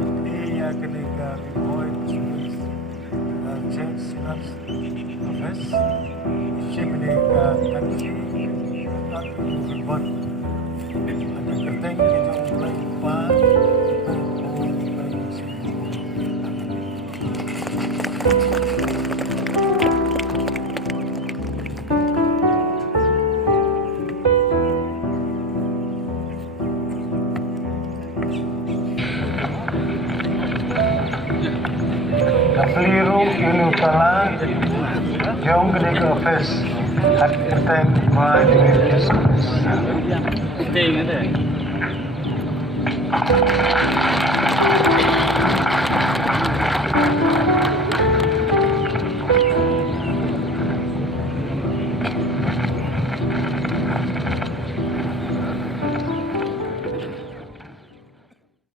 iya ketika point change of office isi menika kanji atau buat ada kerteng itu mulai pan keliru ini utara jauh gede ke office at kerteng by the discourse Ting ada.